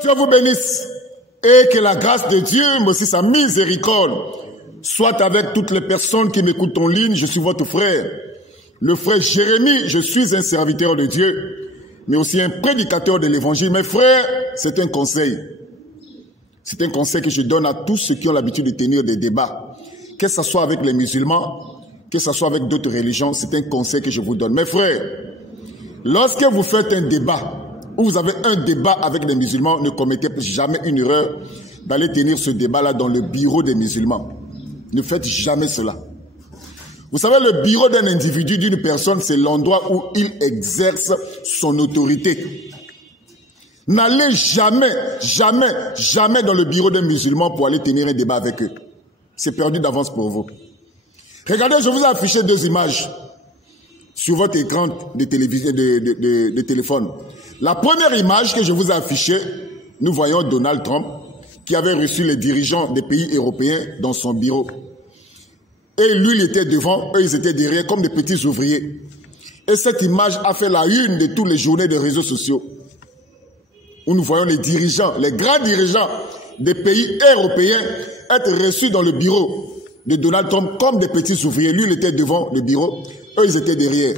Dieu vous bénisse et que la grâce de Dieu, mais aussi sa miséricorde, soit avec toutes les personnes qui m'écoutent en ligne. Je suis votre frère, le frère Jérémie. Je suis un serviteur de Dieu, mais aussi un prédicateur de l'évangile. Mes frères, c'est un conseil. C'est un conseil que je donne à tous ceux qui ont l'habitude de tenir des débats. Que ce soit avec les musulmans, que ce soit avec d'autres religions, c'est un conseil que je vous donne. Mes frères, lorsque vous faites un débat, ou vous avez un débat avec des musulmans, ne commettez jamais une erreur d'aller tenir ce débat-là dans le bureau des musulmans. Ne faites jamais cela. Vous savez, le bureau d'un individu, d'une personne, c'est l'endroit où il exerce son autorité. N'allez jamais, jamais, jamais dans le bureau d'un musulman pour aller tenir un débat avec eux. C'est perdu d'avance pour vous. Regardez, je vous ai affiché deux images sur votre écran de télévision, de téléphone. La première image que je vous ai affichée, nous voyons Donald Trump qui avait reçu les dirigeants des pays européens dans son bureau. Et lui, il était devant, eux, ils étaient derrière comme des petits ouvriers. Et cette image a fait la une de toutes les journées des réseaux sociaux, où nous voyons les dirigeants, les grands dirigeants des pays européens être reçus dans le bureau de Donald Trump comme des petits ouvriers. Lui, il était devant le bureau, eux, ils étaient derrière.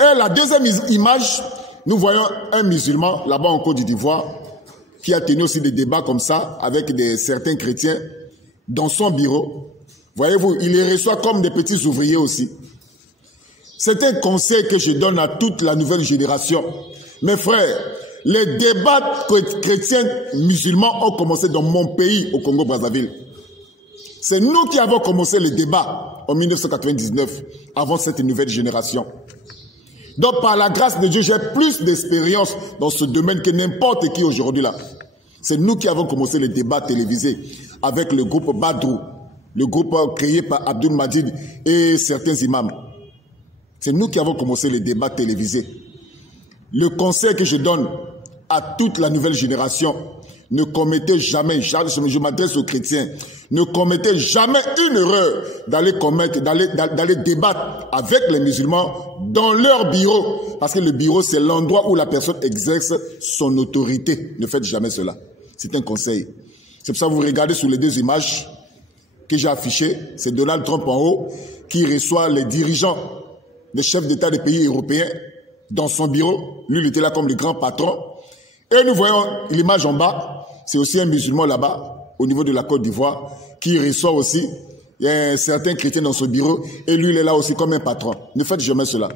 Et la deuxième image, nous voyons un musulman, là-bas en Côte d'Ivoire, qui a tenu aussi des débats comme ça avec certains chrétiens dans son bureau. Voyez-vous, il les reçoit comme des petits ouvriers aussi. C'est un conseil que je donne à toute la nouvelle génération. Mes frères, les débats chrétiens musulmans ont commencé dans mon pays, au Congo-Brazzaville. C'est nous qui avons commencé les débats en 1999, avant cette nouvelle génération. Donc, par la grâce de Dieu, j'ai plus d'expérience dans ce domaine que n'importe qui aujourd'hui là. C'est nous qui avons commencé les débats télévisés avec le groupe Badrou, le groupe créé par Abdul Majid et certains imams. C'est nous qui avons commencé les débats télévisés. Le conseil que je donne à toute la nouvelle génération, ne commettez jamais, je m'adresse aux chrétiens, ne commettez jamais une erreur d'aller débattre avec les musulmans dans leur bureau. Parce que le bureau, c'est l'endroit où la personne exerce son autorité. Ne faites jamais cela. C'est un conseil. C'est pour ça que vous regardez sur les deux images que j'ai affichées. C'est Donald Trump en haut qui reçoit les dirigeants, les chefs d'État des pays européens dans son bureau. Lui, il était là comme le grand patron. Et nous voyons l'image en bas. C'est aussi un musulman là-bas, au niveau de la Côte d'Ivoire, qui reçoit aussi certains chrétiens dans son bureau. Et lui, il est là aussi comme un patron. Ne faites jamais cela.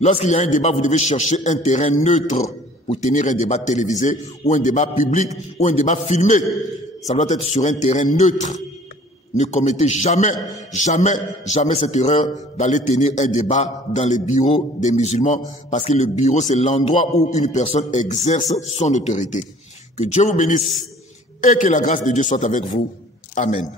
Lorsqu'il y a un débat, vous devez chercher un terrain neutre pour tenir un débat télévisé ou un débat public ou un débat filmé. Ça doit être sur un terrain neutre. Ne commettez jamais, jamais, jamais cette erreur d'aller tenir un débat dans les bureaux des musulmans, parce que le bureau, c'est l'endroit où une personne exerce son autorité. Que Dieu vous bénisse et que la grâce de Dieu soit avec vous. Amen.